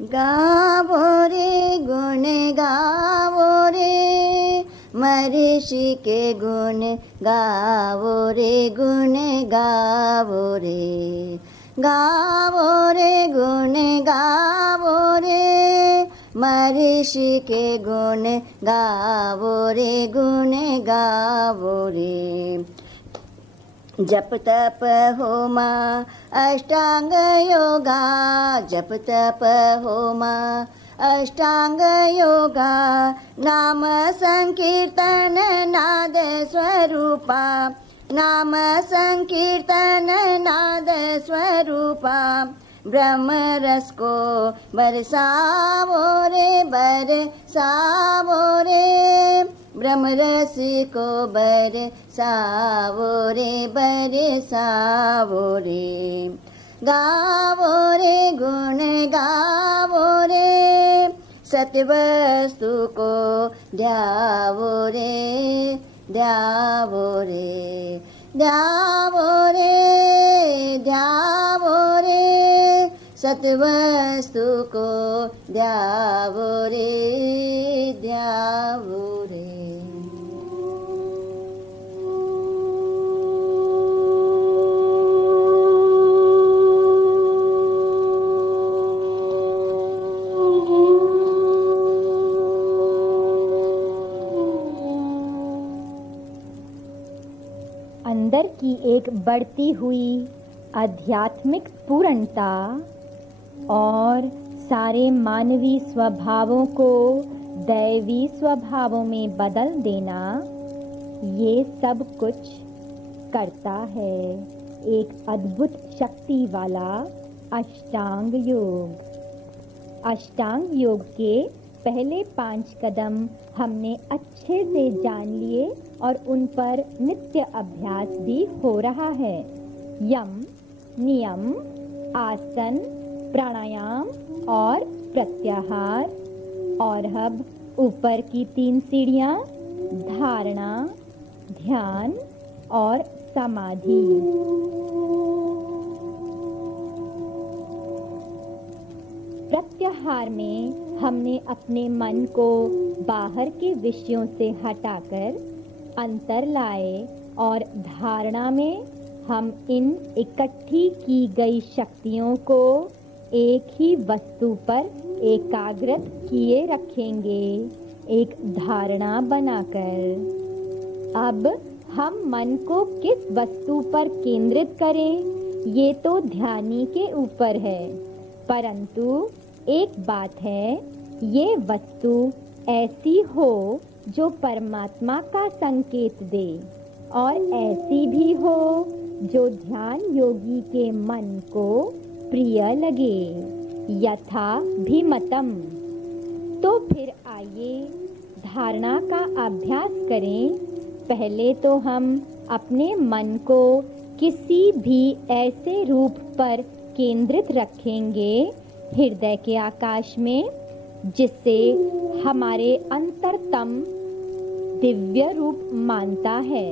गावो रे गुण गावो रे, महर्षि के गुण गावो रे, गुण गावो रे। गावो रे गुण गावो रे, महर्षि के गुण गावो रे, गुण गावो रे। जप तप होमा अष्टांग योगा, जप तप होमा अष्टांग योगा, नाम संकीर्तन नाद स्वरूपा, नाम संकीर्तन नाद स्वरूपा। ब्रह्म रस को बरसावो रे, बरसावो रे, ब्रह्म रस को बरसावो रे, बरसावो रे। गावो रे गुण गावो रे, सत्यवस्तु को ध्यावो रे, ध्यावो रे, ध्यावो रे, ध्यावो रे, सत्वस्तु को ध्यावो रे, ध्यावो रे। अंदर की एक बढ़ती हुई आध्यात्मिक पूर्णता और सारे मानवी स्वभावों को दैवी स्वभावों में बदल देना, ये सब कुछ करता है एक अद्भुत शक्ति वाला अष्टांग योग। अष्टांग योग के पहले 5 कदम हमने अच्छे से जान लिए और उन पर नित्य अभ्यास भी हो रहा है। यम, नियम, आसन, प्राणायाम और प्रत्याहार। और अब ऊपर की 3 सीढ़ियां, धारणा, ध्यान और समाधि। प्रत्याहार में हमने अपने मन को बाहर के विषयों से हटाकर अंतर लाए और धारणा में हम इन इकट्ठी की गई शक्तियों को एक ही वस्तु पर एकाग्रत किए रखेंगे, एक धारणा बनाकर। अब हम मन को किस वस्तु पर केंद्रित करें, ये तो ध्यानी के ऊपर है, परंतु एक बात है, ये वस्तु ऐसी हो जो परमात्मा का संकेत दे और ऐसी भी हो जो ध्यान योगी के मन को प्रिय लगे, यथा भिमतम। तो फिर आइए धारणा का अभ्यास करें। पहले तो हम अपने मन को किसी भी ऐसे रूप पर केंद्रित रखेंगे हृदय के आकाश में, जिससे हमारे अंतरतम दिव्य रूप मानता है।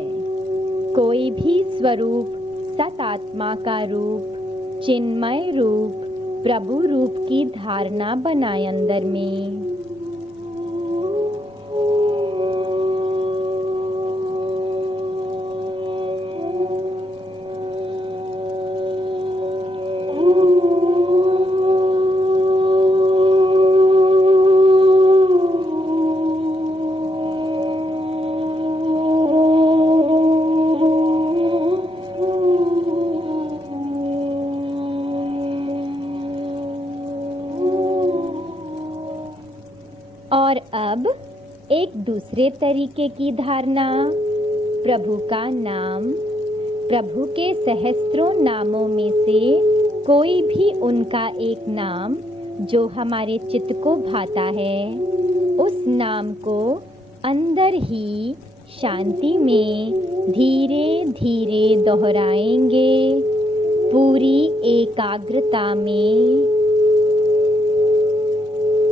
कोई भी स्वरूप, सत आत्मा का रूप, चिन्मय रूप, प्रभु रूप की धारणा बनाए अंदर में। और अब एक दूसरे तरीके की धारणा, प्रभु का नाम। प्रभु के सहस्त्रों नामों में से कोई भी उनका एक नाम जो हमारे चित्त को भाता है, उस नाम को अंदर ही शांति में धीरे धीरे दोहराएंगे, पूरी एकाग्रता में।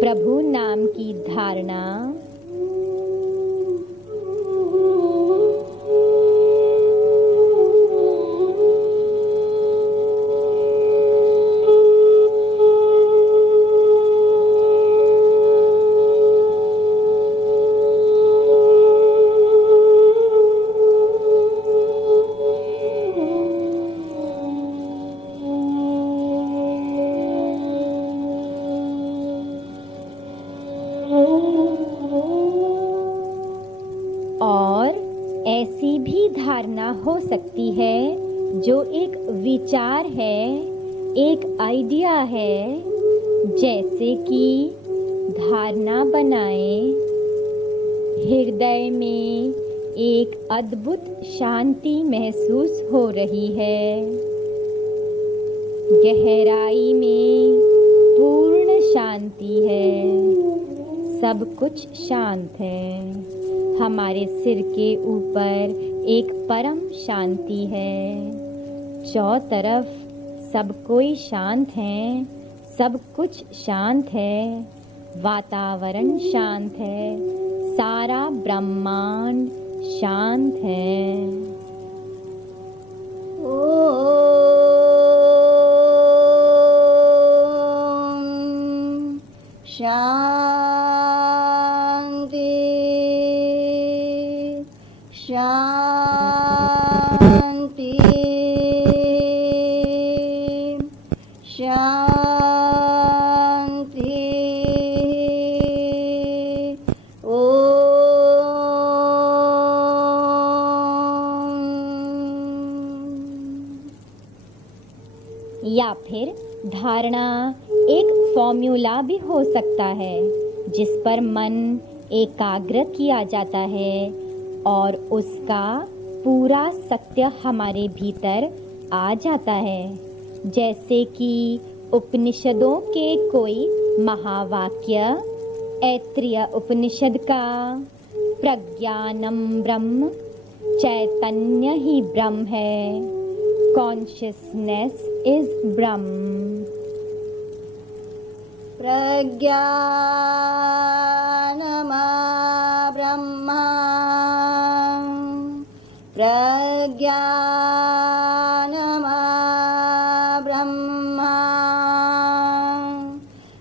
प्रभु नाम की धारणा। धारणा हो सकती है जो एक विचार है, एक आइडिया है। जैसे कि धारणा बनाए, हृदय में एक अद्भुत शांति महसूस हो रही है। गहराई में पूर्ण शांति है, सब कुछ शांत है। हमारे सिर के ऊपर एक परम शांति है। चौतरफ सब कोई शांत है, सब कुछ शांत है, वातावरण शांत है, सारा ब्रह्मांड शांत है। ओम शांति शांति शांति। या फिर धारणा एक फॉर्मूला भी हो सकता है जिस पर मन एकाग्र किया जाता है और उसका पूरा सत्य हमारे भीतर आ जाता है। जैसे कि उपनिषदों के कोई महावाक्य, ऐत्रेय उपनिषद का प्रज्ञानम ब्रह्म, चैतन्य ही ब्रह्म है, कॉन्शियसनेस इज ब्रह्म। प्रज्ञानमा ब्रह्मा, प्रज्ञानमा ब्रह्मा,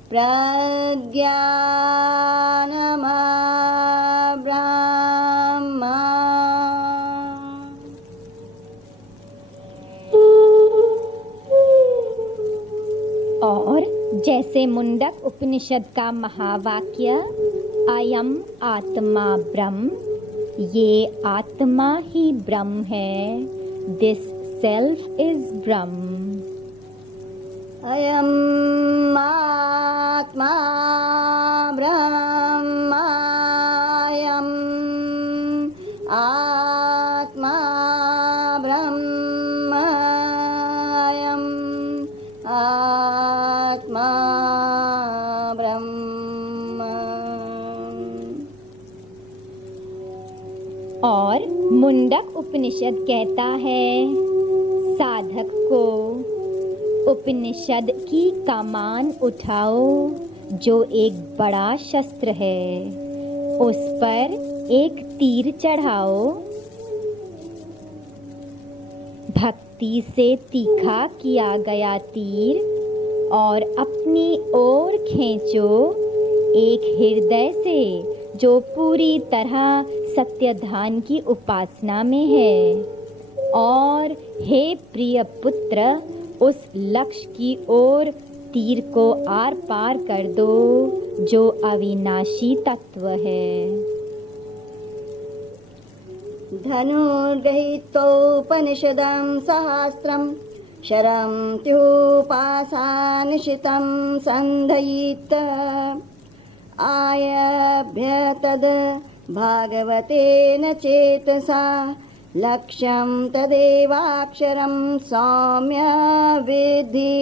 प्रज्ञानमा ब्रह्मा। और जैसे मुंडक उपनिषद का महावाक्य अयम आत्मा ब्रह्म, ये आत्मा ही ब्रह्म है, दिस सेल्फ इज ब्रह्म। अयम आत्मा ब्रह्म, अयम आत्मा ब्रह्म, अयम आत्मा ब्रह्म। और मुंडक उपनिषद कहता है साधक को उपनिषद की कमान उठाओ, जो एक बड़ा शस्त्र है, उस पर एक तीर चढ़ाओ, भक्ति से तीखा किया गया तीर, और अपनी ओर खींचो एक हृदय से जो पूरी तरह सत्यधाम की उपासना में है। और हे प्रिय पुत्र, उस लक्ष्य की ओर तीर को आर पार कर दो जो अविनाशी तत्व है। धनुर्गृहीतोपनिषदं सहस्रं शरं त्युपासानिशितं सन्धयित आयभ्य तद् भागवतेन चेतसा लक्ष्यं तदेवाक्षरं सौम्य विद्धि।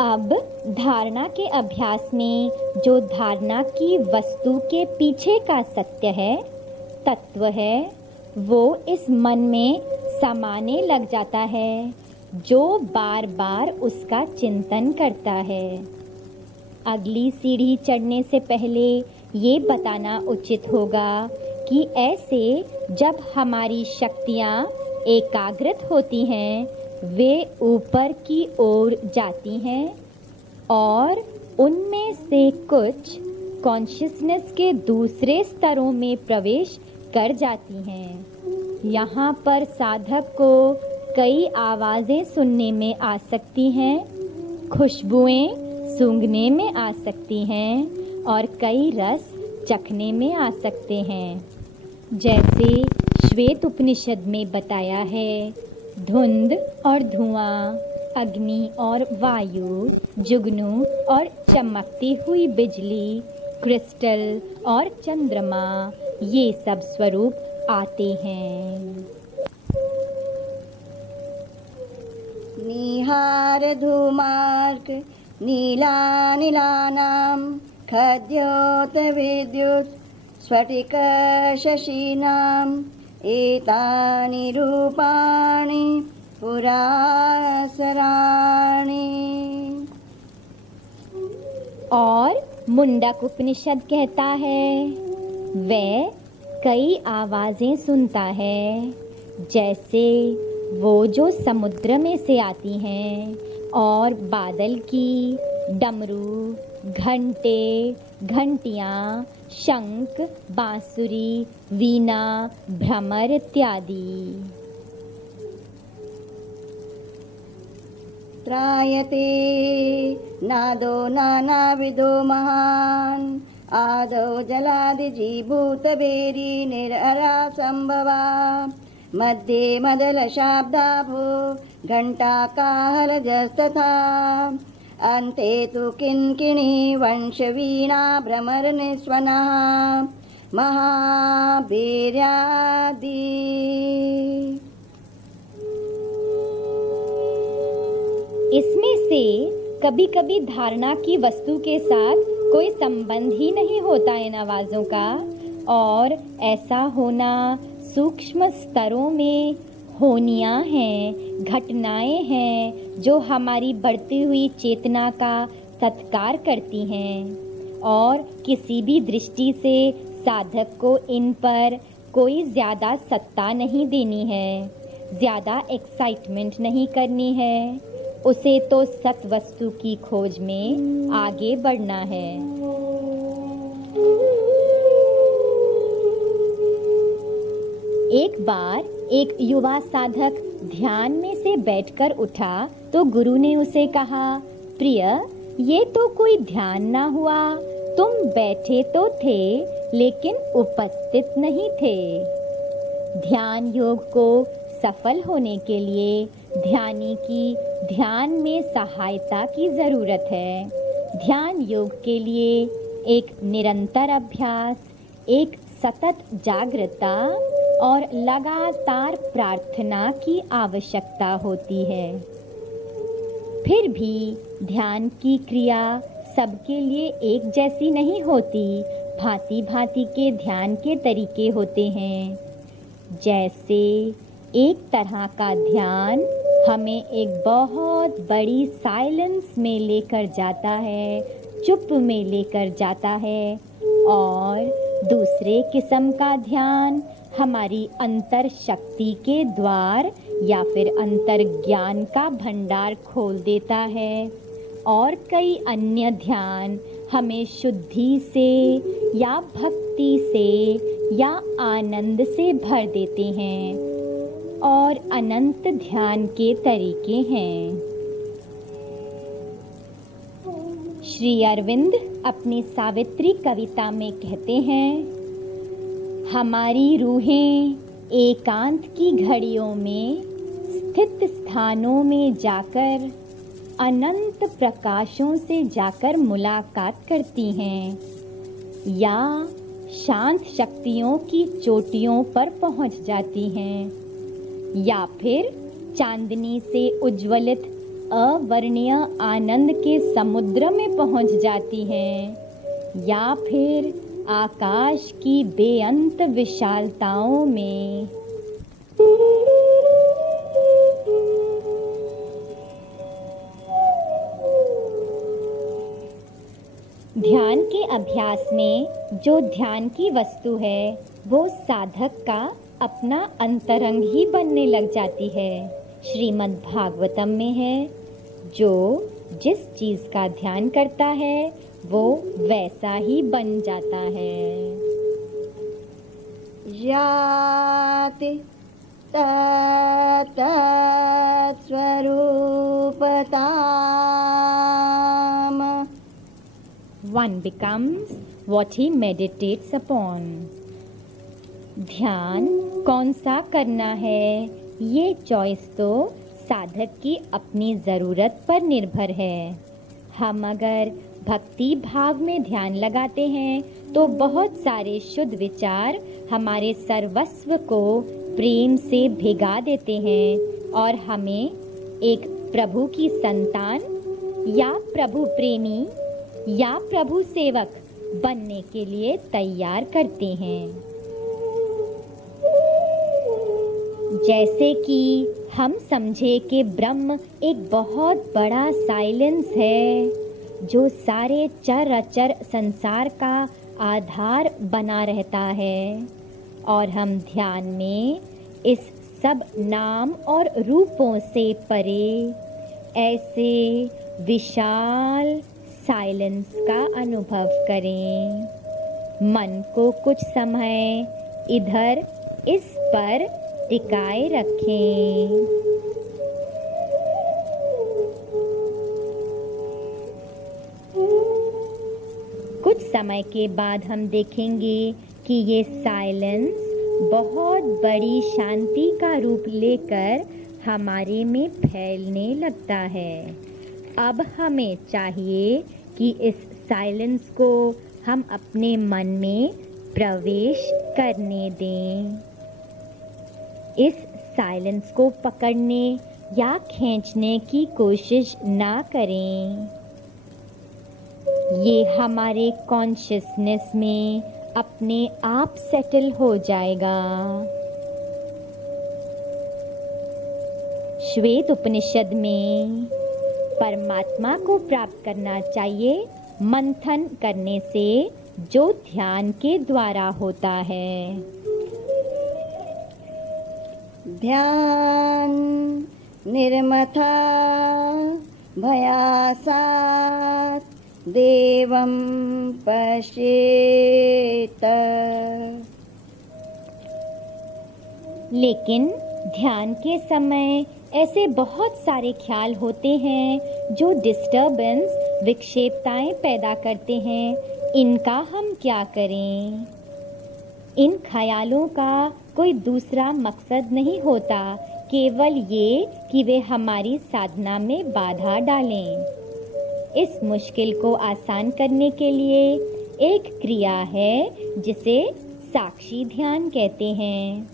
अब धारणा के अभ्यास में जो धारणा की वस्तु के पीछे का सत्य है, तत्व है, वो इस मन में समाने लग जाता है, जो बार बार उसका चिंतन करता है। अगली सीढ़ी चढ़ने से पहले ये बताना उचित होगा कि ऐसे जब हमारी शक्तियाँ एकाग्रित होती हैं, वे ऊपर की ओर जाती हैं और उनमें से कुछ कॉन्शियसनेस के दूसरे स्तरों में प्रवेश कर जाती हैं। यहाँ पर साधक को कई आवाज़ें सुनने में आ सकती हैं, खुशबुएं सूंघने में आ सकती हैं और कई रस चखने में आ सकते हैं। जैसे श्वेत उपनिषद में बताया है, धुंध और धुआं, अग्नि और वायु, जुगनू और चमकती हुई बिजली, क्रिस्टल और चंद्रमा, ये सब स्वरूप आते हैं। निहार धूमार्क नीलानिलानां खद्योत विद्युत् स्फटिक शशीनाम् एतानि रूपाणि पुरासराणि। और मुंडक उपनिषद कहता है, वह कई आवाजें सुनता है, जैसे वो जो समुद्र में से आती हैं, और बादल की, डमरू, घंटे, घंटियाँ, शंख, बांसुरी, वीणा, भ्रमर इत्यादि। त्रायते नादो नानाविधो महान् आदौ जलादिजीभूतभेरी निररा संभवा मध्ये मदलशाब्दाभो घण्टाकाहलजस्तथा अन्ते तु किङ्किणी वंशवीणा भ्रमरनिस्वनः महाभैर्यादि। इसमें से कभी कभी धारणा की वस्तु के साथ कोई संबंध ही नहीं होता इन आवाजों का, और ऐसा होना सूक्ष्म स्तरों में होनियां हैं, घटनाएं हैं जो हमारी बढ़ती हुई चेतना का सत्कार करती हैं, और किसी भी दृष्टि से साधक को इन पर कोई ज़्यादा सत्ता नहीं देनी है, ज़्यादा एक्साइटमेंट नहीं करनी है, उसे तो सत वस्तु की खोज में आगे बढ़ना है। एक बार एक युवा साधक ध्यान में से बैठकर उठा तो गुरु ने उसे कहा, प्रिय, ये तो कोई ध्यान ना हुआ, तुम बैठे तो थे लेकिन उपस्थित नहीं थे। ध्यान योग को सफल होने के लिए ध्यानी की ध्यान में सहायता की जरूरत है। ध्यान योग के लिए एक निरंतर अभ्यास, एक सतत जागृता और लगातार प्रार्थना की आवश्यकता होती है। फिर भी ध्यान की क्रिया सबके लिए एक जैसी नहीं होती, भांति भांति के ध्यान के तरीके होते हैं। जैसे एक तरह का ध्यान हमें एक बहुत बड़ी साइलेंस में लेकर जाता है, चुप में लेकर जाता है, और दूसरे किस्म का ध्यान हमारी अंतर शक्ति के द्वार या फिर अंतर ज्ञान का भंडार खोल देता है, और कई अन्य ध्यान हमें शुद्धि से या भक्ति से या आनंद से भर देते हैं, और अनंत ध्यान के तरीके हैं। श्री अरविंद अपनी सावित्री कविता में कहते हैं, हमारी रूहें एकांत की घड़ियों में स्थित स्थानों में जाकर अनंत प्रकाशों से जाकर मुलाकात करती हैं, या शांत शक्तियों की चोटियों पर पहुंच जाती हैं, या फिर चांदनी से उज्ज्वलित अवर्णीय आनंद के समुद्र में पहुंच जाती हैं, या फिर आकाश की बेअंत विशालताओं में। ध्यान के अभ्यास में जो ध्यान की वस्तु है वो साधक का अपना अंतरंग ही बनने लग जाती है। श्रीमद् भागवतम में है, जो जिस चीज का ध्यान करता है वो वैसा ही बन जाता है। याति तत्स्वरूपताम्। One becomes what he meditates upon. ध्यान कौन सा करना है, ये चॉइस तो साधक की अपनी ज़रूरत पर निर्भर है। हम अगर भक्ति भाव में ध्यान लगाते हैं तो बहुत सारे शुद्ध विचार हमारे सर्वस्व को प्रेम से भिगा देते हैं और हमें एक प्रभु की संतान या प्रभु प्रेमी या प्रभु सेवक बनने के लिए तैयार करते हैं। जैसे कि हम समझे कि ब्रह्म एक बहुत बड़ा साइलेंस है जो सारे चर अचर संसार का आधार बना रहता है, और हम ध्यान में इस सब नाम और रूपों से परे ऐसे विशाल साइलेंस का अनुभव करें। मन को कुछ समय इधर इस पर टिकाए रखें। कुछ समय के बाद हम देखेंगे कि ये साइलेंस बहुत बड़ी शांति का रूप लेकर हमारे में फैलने लगता है। अब हमें चाहिए कि इस साइलेंस को हम अपने मन में प्रवेश करने दें। इस साइलेंस को पकड़ने या खींचने की कोशिश ना करें। ये हमारे कॉन्शियसनेस में अपने आप सेटल हो जाएगा। श्वेत उपनिषद में परमात्मा को प्राप्त करना चाहिए मंथन करने से, जो ध्यान के द्वारा होता है। ध्यान निर्मथा भयासात् देवं पश्येत। लेकिन ध्यान के समय ऐसे बहुत सारे ख्याल होते हैं जो डिस्टर्बेंस, विक्षेपताएं पैदा करते हैं। इनका हम क्या करें? इन ख्यालों का कोई दूसरा मकसद नहीं होता, केवल ये कि वे हमारी साधना में बाधा डालें। इस मुश्किल को आसान करने के लिए एक क्रिया है जिसे साक्षी ध्यान कहते हैं।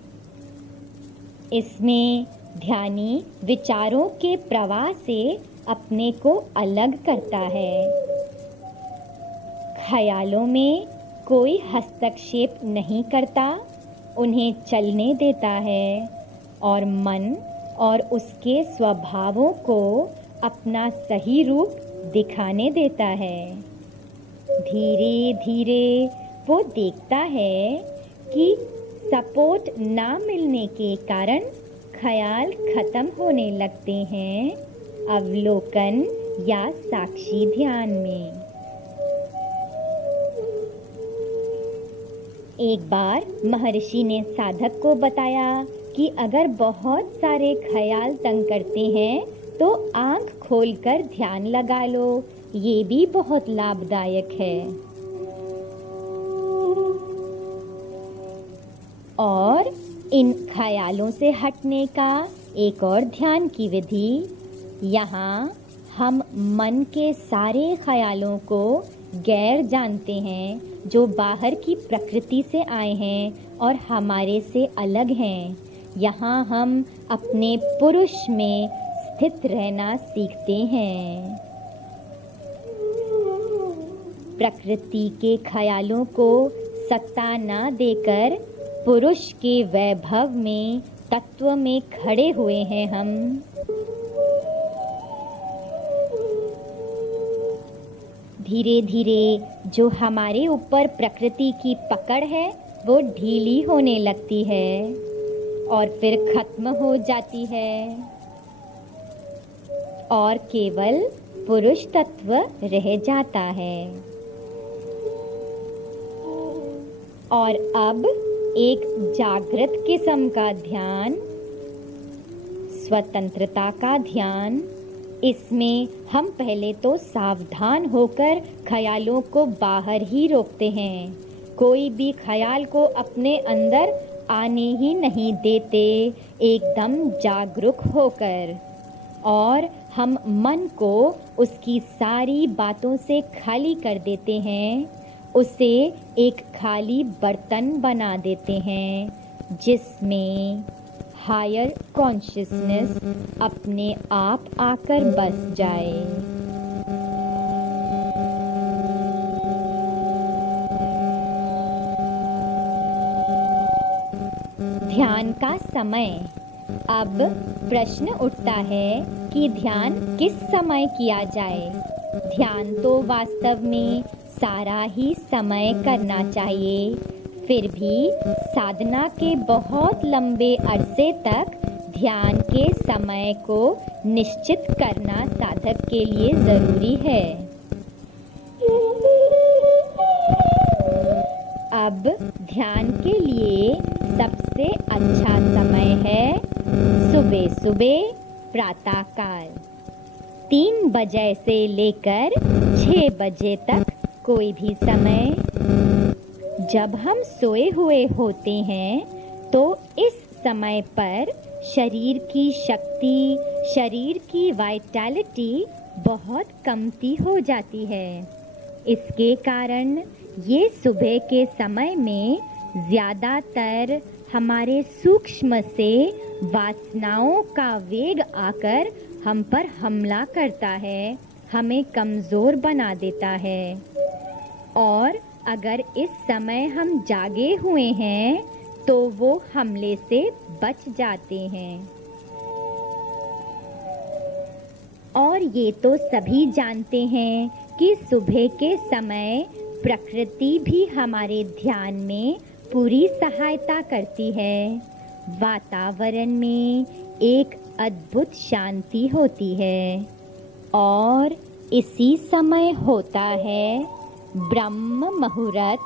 इसमें ध्यानी विचारों के प्रवाह से अपने को अलग करता है। ख्यालों में कोई हस्तक्षेप नहीं करता, उन्हें चलने देता है और मन और उसके स्वभावों को अपना सही रूप दिखाने देता है। धीरे धीरे वो देखता है कि सपोर्ट ना मिलने के कारण ख्याल खत्म होने लगते हैं अवलोकन या साक्षी ध्यान में। एक बार महर्षि ने साधक को बताया कि अगर बहुत सारे ख्याल तंग करते हैं तो आंख खोलकर ध्यान लगा लो, ये भी बहुत लाभदायक है। और इन ख्यालों से हटने का एक और ध्यान की विधि, यहाँ हम मन के सारे ख्यालों को गैर जानते हैं, जो बाहर की प्रकृति से आए हैं और हमारे से अलग हैं। यहाँ हम अपने पुरुष में स्थित रहना सीखते हैं। प्रकृति के ख्यालों को सत्ता ना देकर पुरुष के वैभव में, तत्व में खड़े हुए हैं हम। धीरे धीरे जो हमारे ऊपर प्रकृति की पकड़ है वो ढीली होने लगती है और फिर खत्म हो जाती है और केवल पुरुष तत्व रह जाता है। और अब एक जागृत किस्म का ध्यान, स्वतंत्रता का ध्यान। इसमें हम पहले तो सावधान होकर ख्यालों को बाहर ही रोकते हैं। कोई भी ख्याल को अपने अंदर आने ही नहीं देते, एकदम जागरूक होकर। और हम मन को उसकी सारी बातों से खाली कर देते हैं, उसे एक खाली बर्तन बना देते हैं जिसमें हायर कॉन्शियसनेस अपने आप आकर बस जाए। ध्यान का समय। अब प्रश्न उठता है कि ध्यान किस समय किया जाए। ध्यान तो वास्तव में सारा ही समय करना चाहिए, फिर भी साधना के बहुत लंबे अरसे तक ध्यान के समय को निश्चित करना साधक के लिए जरूरी है। अब ध्यान के लिए सबसे अच्छा समय है सुबह सुबह प्रातः काल 3 बजे से लेकर 6 बजे तक कोई भी समय। जब हम सोए हुए होते हैं तो इस समय पर शरीर की शक्ति, शरीर की वाइटैलिटी बहुत कमती हो जाती है। इसके कारण ये सुबह के समय में ज़्यादातर हमारे सूक्ष्म से वासनाओं का वेग आकर हम पर हमला करता है, हमें कमज़ोर बना देता है। और अगर इस समय हम जागे हुए हैं तो वो हमले से बच जाते हैं। और ये तो सभी जानते हैं कि सुबह के समय प्रकृति भी हमारे ध्यान में पूरी सहायता करती है। वातावरण में एक अद्भुत शांति होती है और इसी समय होता है ब्रह्म मुहूर्त,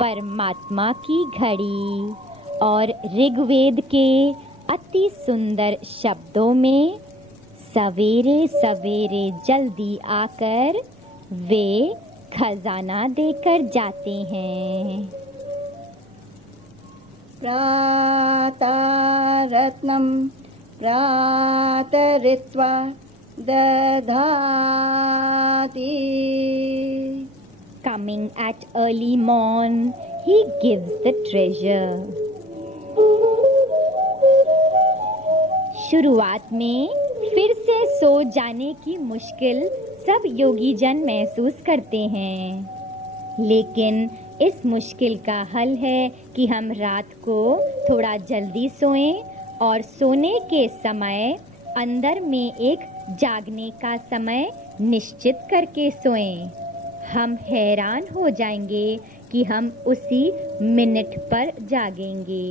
परमात्मा की घड़ी। और ऋग्वेद के अति सुंदर शब्दों में सवेरे सवेरे जल्दी आकर वे खजाना देकर जाते हैं। प्रातरत्नं प्रातरित्वा दधाति। Coming at early morn, he gives the treasure. शुरुआत में फिर से सो जाने की मुश्किल सब योगी जन महसूस करते हैं, लेकिन इस मुश्किल का हल है कि हम रात को थोड़ा जल्दी सोएं और सोने के समय अंदर में एक जागने का समय निश्चित करके सोएं। हम हैरान हो जाएंगे कि हम उसी मिनट पर जागेंगे।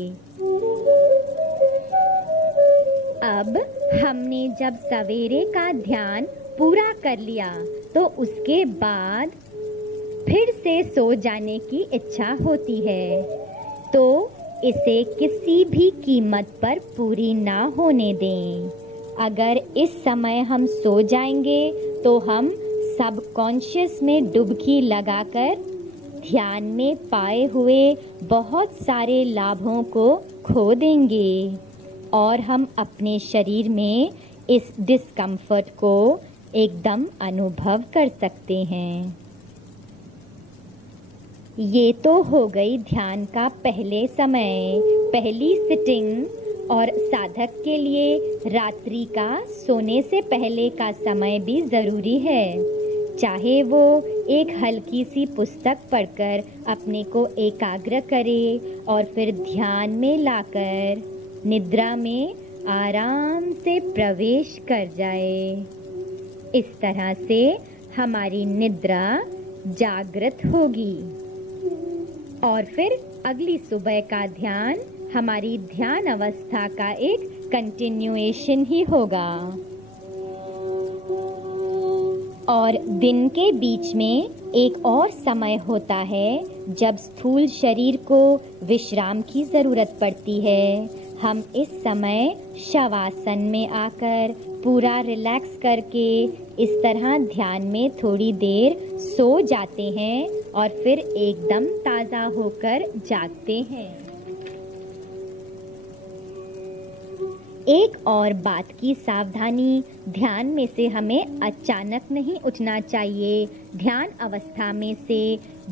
अब हमने जब सवेरे का ध्यान पूरा कर लिया तो उसके बाद फिर से सो जाने की इच्छा होती है, तो इसे किसी भी कीमत पर पूरी ना होने दें। अगर इस समय हम सो जाएंगे तो हम सबकॉन्शियस में डुबकी लगाकर ध्यान में पाए हुए बहुत सारे लाभों को खो देंगे और हम अपने शरीर में इस डिस्कम्फर्ट को एकदम अनुभव कर सकते हैं। ये तो हो गई ध्यान का पहले समय, पहली सिटिंग। और साधक के लिए रात्रि का सोने से पहले का समय भी ज़रूरी है, चाहे वो एक हल्की सी पुस्तक पढ़कर अपने को एकाग्र करे और फिर ध्यान में लाकर निद्रा में आराम से प्रवेश कर जाए। इस तरह से हमारी निद्रा जागृत होगी और फिर अगली सुबह का ध्यान हमारी ध्यान अवस्था का एक कंटिन्यूएशन ही होगा। और दिन के बीच में एक और समय होता है जब स्थूल शरीर को विश्राम की ज़रूरत पड़ती है। हम इस समय शवासन में आकर पूरा रिलैक्स करके इस तरह ध्यान में थोड़ी देर सो जाते हैं और फिर एकदम ताज़ा होकर जागते हैं। एक और बात की सावधानी, ध्यान में से हमें अचानक नहीं उठना चाहिए। ध्यान अवस्था में से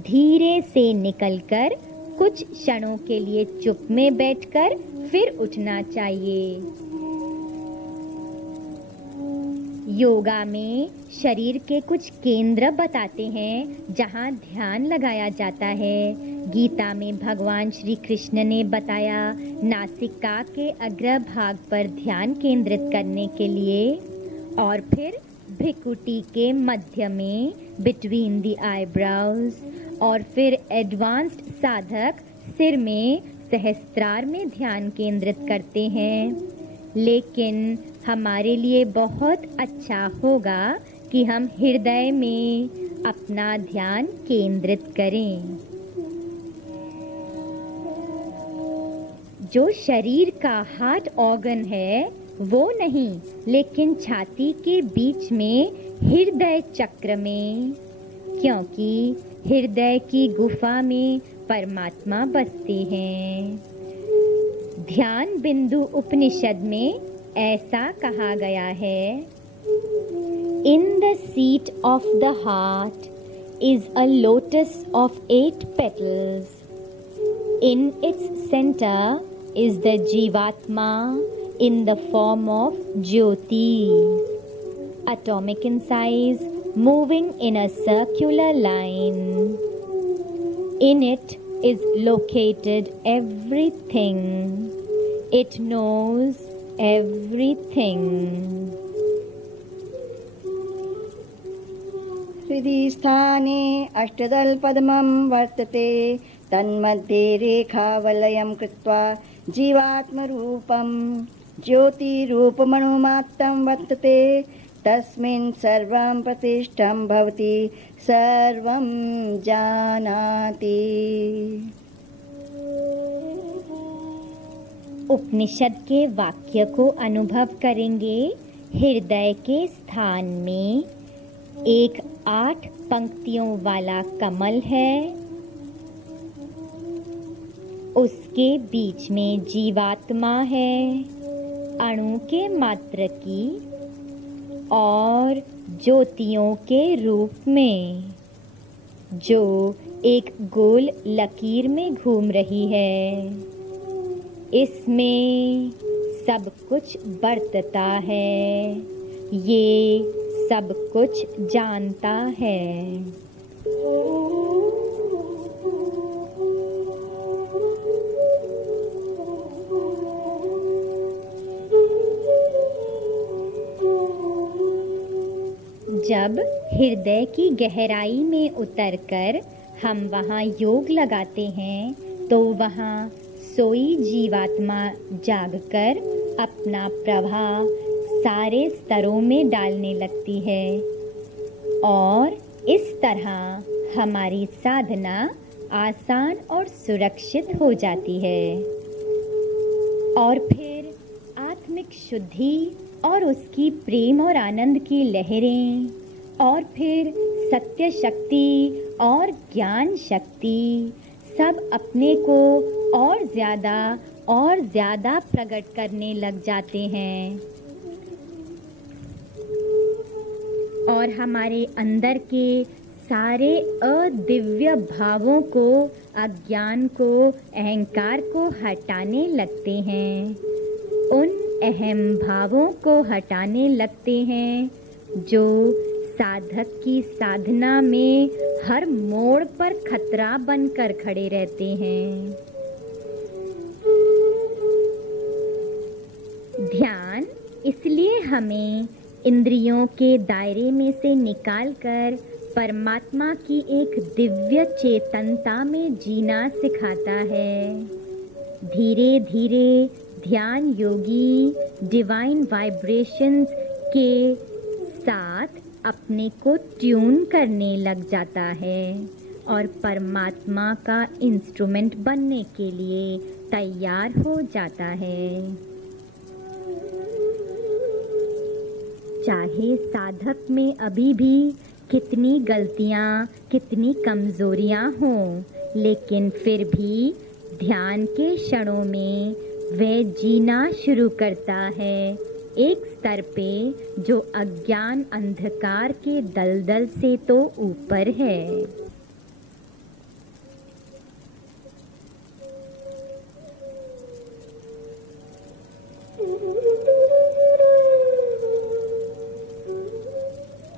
धीरे से निकलकर कुछ क्षणों के लिए चुप में बैठकर फिर उठना चाहिए। योगा में शरीर के कुछ केंद्र बताते हैं जहाँ ध्यान लगाया जाता है। गीता में भगवान श्री कृष्ण ने बताया नासिका के अग्र भाग पर ध्यान केंद्रित करने के लिए, और फिर भ्रिकुटी के मध्य में बिटवीन द आईब्राउज, और फिर एडवांस्ड साधक सिर में सहस्त्रार में ध्यान केंद्रित करते हैं। लेकिन हमारे लिए बहुत अच्छा होगा कि हम हृदय में अपना ध्यान केंद्रित करें। जो शरीर का हार्ट ऑर्गन है वो नहीं, लेकिन छाती के बीच में हृदय चक्र में, क्योंकि हृदय की गुफा में परमात्मा बसते हैं। ध्यान बिंदु उपनिषद में ऐसा कहा गया है, In the seat of the heart is a lotus of 8 petals. In its center is the Jivatma in the form of Jyoti, atomic in size, moving in a circular line. In it is located everything. It knows everything. हृदि स्थाने अष्टदलपद्मं वर्तते, तन्मध्ये रेखावलयं कृत्वा जीवात्मरूपं ज्योतिरूपमणुमात्रं वर्तते, तस्मिन् सर्वं प्रतिष्ठं भवति, सर्वं जानाति। उपनिषद के वाक्य को अनुभव करेंगे। हृदय के स्थान में एक 8 पंक्तियों वाला कमल है, उसके बीच में जीवात्मा है, अणु के मात्र की और ज्योतियों के रूप में, जो एक गोल लकीर में घूम रही है। इसमें सब कुछ बरतता है, ये सब कुछ जानता है। जब हृदय की गहराई में उतरकर हम वहाँ योग लगाते हैं तो वहाँ सोई जीवात्मा जागकर अपना प्रभाव सारे स्तरों में डालने लगती है, और इस तरह हमारी साधना आसान और सुरक्षित हो जाती है। और फिर आत्मिक शुद्धि और उसकी प्रेम और आनंद की लहरें, और फिर सत्य शक्ति और ज्ञान शक्ति सब अपने को और ज़्यादा प्रकट करने लग जाते हैं, और हमारे अंदर के सारे अदिव्य भावों को, अज्ञान को, अहंकार को हटाने लगते हैं। उन अहम भावों को हटाने लगते हैं जो साधक की साधना में हर मोड़ पर खतरा बनकर खड़े रहते हैं। ध्यान इसलिए हमें इंद्रियों के दायरे में से निकालकर परमात्मा की एक दिव्य चेतनता में जीना सिखाता है। धीरे धीरे ध्यान योगी डिवाइन वाइब्रेशंस के साथ अपने को ट्यून करने लग जाता है और परमात्मा का इंस्ट्रूमेंट बनने के लिए तैयार हो जाता है। चाहे साधक में अभी भी कितनी गलतियाँ, कितनी कमजोरियाँ हों, लेकिन फिर भी ध्यान के क्षणों में वह जीना शुरू करता है एक स्तर पे जो अज्ञान अंधकार के दलदल से तो ऊपर है।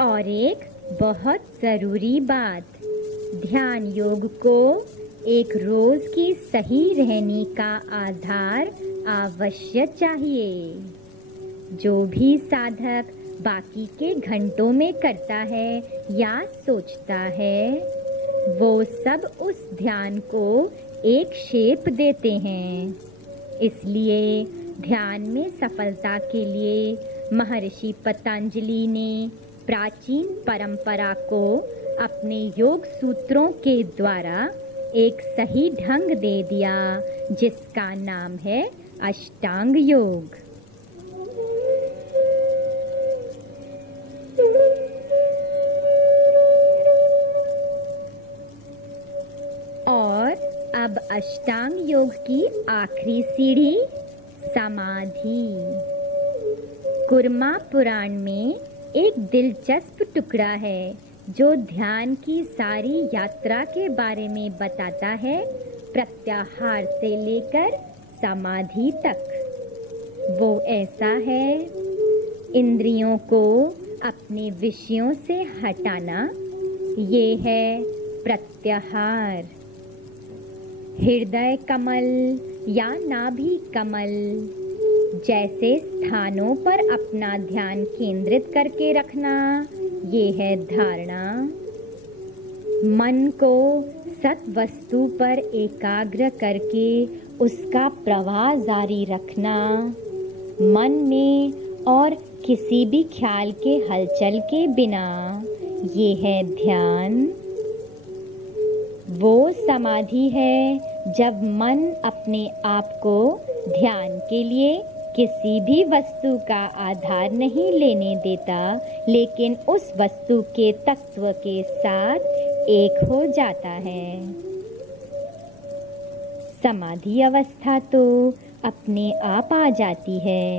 और एक बहुत जरूरी बात, ध्यान योग को एक रोज की सही रहने का आधार अवश्य चाहिए। जो भी साधक बाकी के घंटों में करता है या सोचता है, वो सब उस ध्यान को एक शेप देते हैं। इसलिए ध्यान में सफलता के लिए महर्षि पतंजलि ने प्राचीन परंपरा को अपने योग सूत्रों के द्वारा एक सही ढंग दे दिया, जिसका नाम है अष्टांग योग। और अब अष्टांग योग की आखिरी सीढ़ी समाधि। कुरमा पुराण में एक दिलचस्प टुकड़ा है जो ध्यान की सारी यात्रा के बारे में बताता है, प्रत्याहार से लेकर समाधि तक। वो ऐसा है, इंद्रियों को अपने विषयों से हटाना, ये है प्रत्याहार। हृदय कमल या नाभि कमल जैसे स्थानों पर अपना ध्यान केंद्रित करके रखना, ये है धारणा। मन को सत वस्तु पर एकाग्र करके उसका प्रवाह जारी रखना, मन में और किसी भी ख्याल के हलचल के बिना, ये है ध्यान। वो समाधि है जब मन अपने आप को ध्यान के लिए किसी भी वस्तु का आधार नहीं लेने देता, लेकिन उस वस्तु के तत्व के साथ एक हो जाता है। समाधि अवस्था तो अपने आप आ जाती है।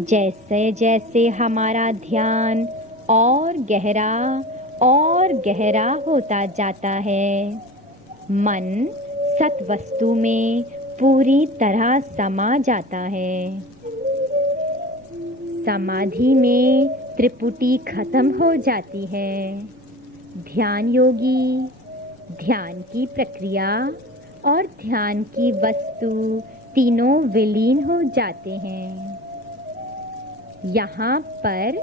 जैसे जैसे हमारा ध्यान और गहरा होता जाता है, मन सत वस्तु में पूरी तरह समा जाता है। समाधि में त्रिपुटी खत्म हो जाती है। ध्यान योगी ध्यान की प्रक्रिया और ध्यान की वस्तु तीनों विलीन हो जाते हैं। यहाँ पर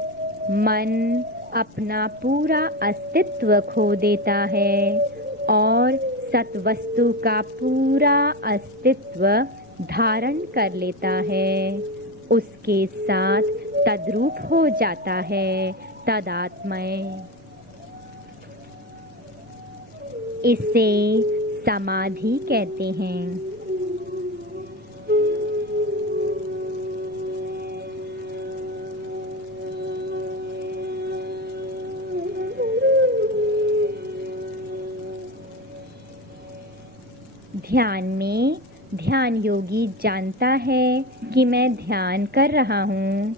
मन अपना पूरा अस्तित्व खो देता है और सत्वस्तु का पूरा अस्तित्व धारण कर लेता है, उसके साथ तद्रूप हो जाता है, तदात्मय। इसे समाधि कहते हैं। ध्यान में ध्यान योगी जानता है कि मैं ध्यान कर रहा हूँ।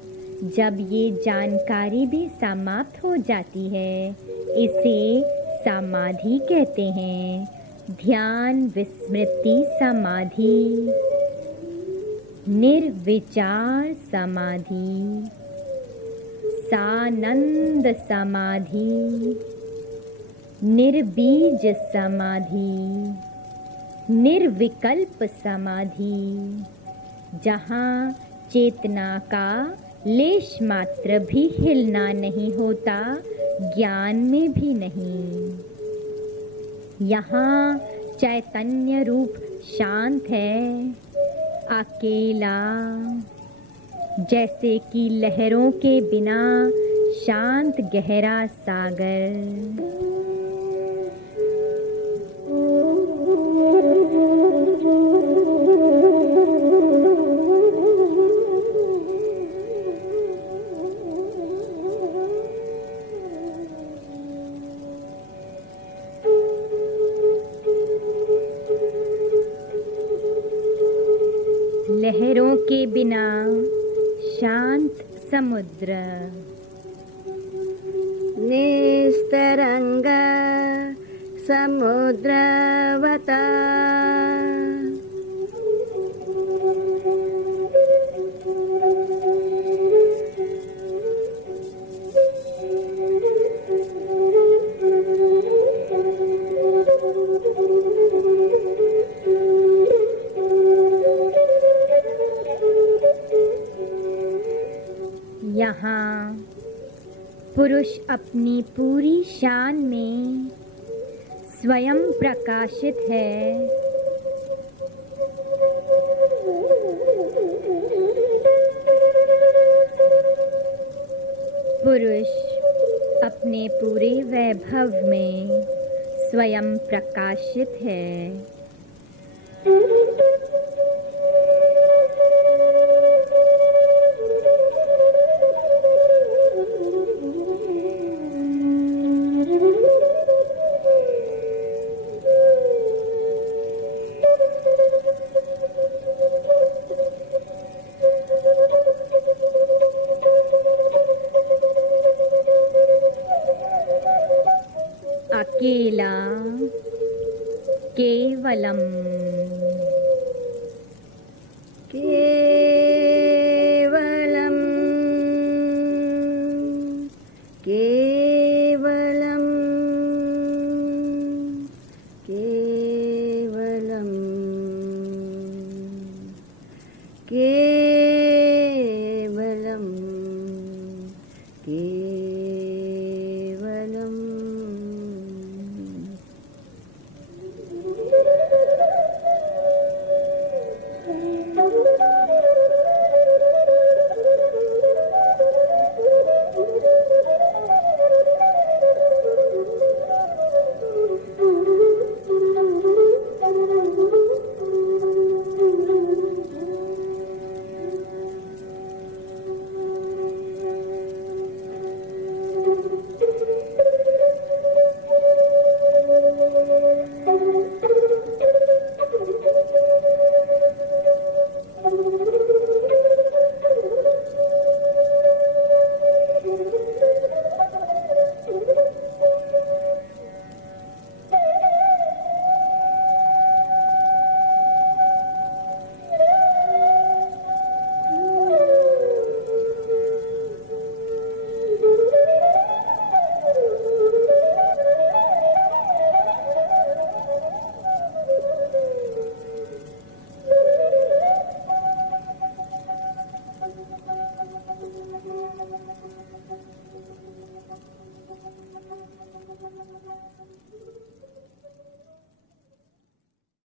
जब ये जानकारी भी समाप्त हो जाती है, इसे समाधि कहते हैं। ध्यान विस्मृति समाधि, निर्विचार समाधि, सानंद समाधि, निर्बीज समाधि, निर्विकल्प समाधि, जहाँ चेतना का लेश मात्र भी हिलना नहीं होता, ज्ञान में भी नहीं। यहाँ चैतन्य रूप शांत है, अकेला, जैसे कि लहरों के बिना शांत गहरा सागर। के बिना शांत समुद्र, निस्तरंग समुद्रवता। यहाँ पुरुष अपनी पूरी शान में स्वयं प्रकाशित है। पुरुष अपने पूरे वैभव में स्वयं प्रकाशित है। अकेला केवलम, केवलम।